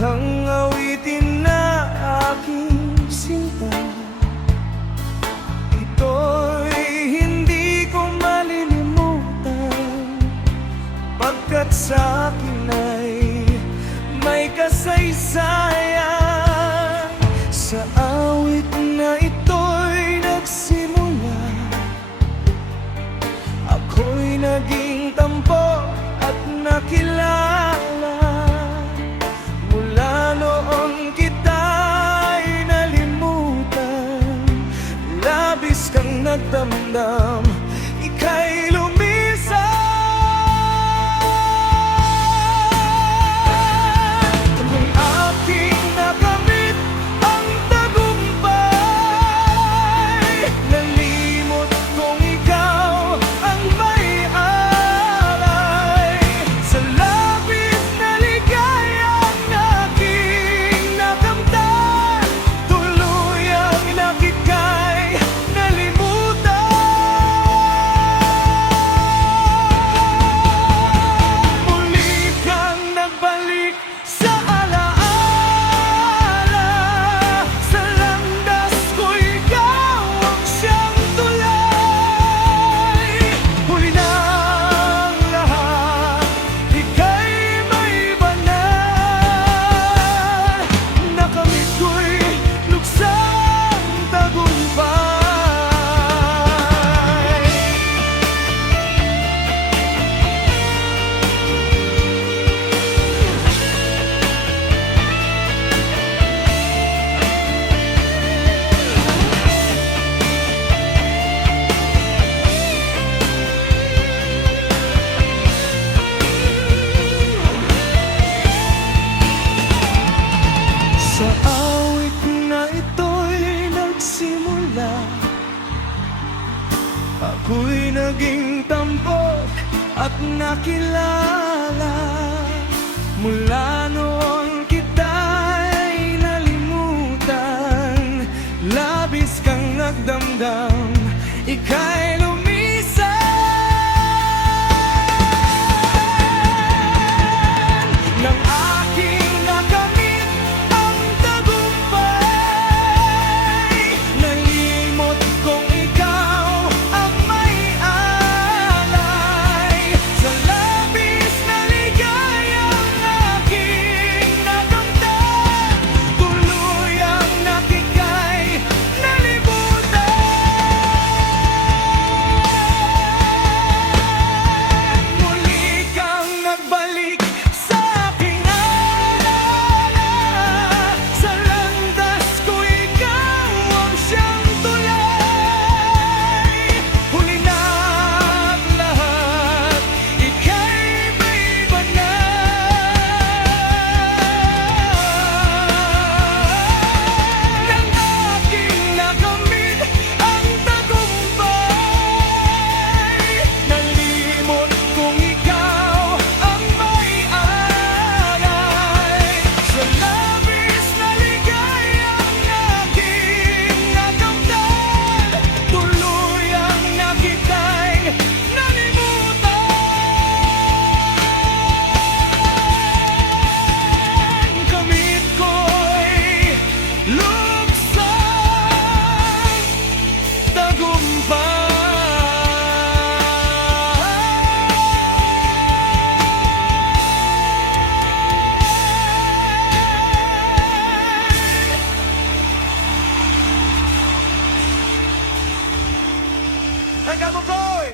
kang awitin na aking sinta. Ito'y hindi ko malilimutan, pagkat sa akin ay may kasaysayan. Sa awit na ito'y nagsimula, ako'y naging tampok at nakilala. Mula noon kita'y nalimutan, labis kang nagdamdam, ika'y lumisan. Kung aking nakamit ang tagumpay, nalimot kong ikaw ang may alay. Sa labis na ligayang aking nakamtan, tuluyang nakikay nalimutan. Muli kang nagbalik sa alaala, sa landas ko ikaw ang siyang tulay. Huli na ang lahat, ika'y may banal. Nakamit ko'y luksang tagumpay. Sa awit na ito'y nagsimula, ako'y naging tampok at nakilala. Mula noon kita'y nalimutan, labis kang nagdamdam, ika'y lumisan. Nang aking nakamit ang tagumpay, nalimot kong ikaw ang may alay. Sa labis na ligayang aking nakamtan, tuluyang nakikay nalimutan. Muli kang nagbalik sa aking alala, sa landas ko ikaw ang siyang tulay. Huli na ang lahat, ika'y may banal. Nang aking nakamit ang tagumpay, nalimot kong ikaw ang may alay. Sa labis na ligayang aking nakamtan, tuluyang nakikay nalimutan. Kamit ko'y luksang tagumpay. Hanggang mo ko'y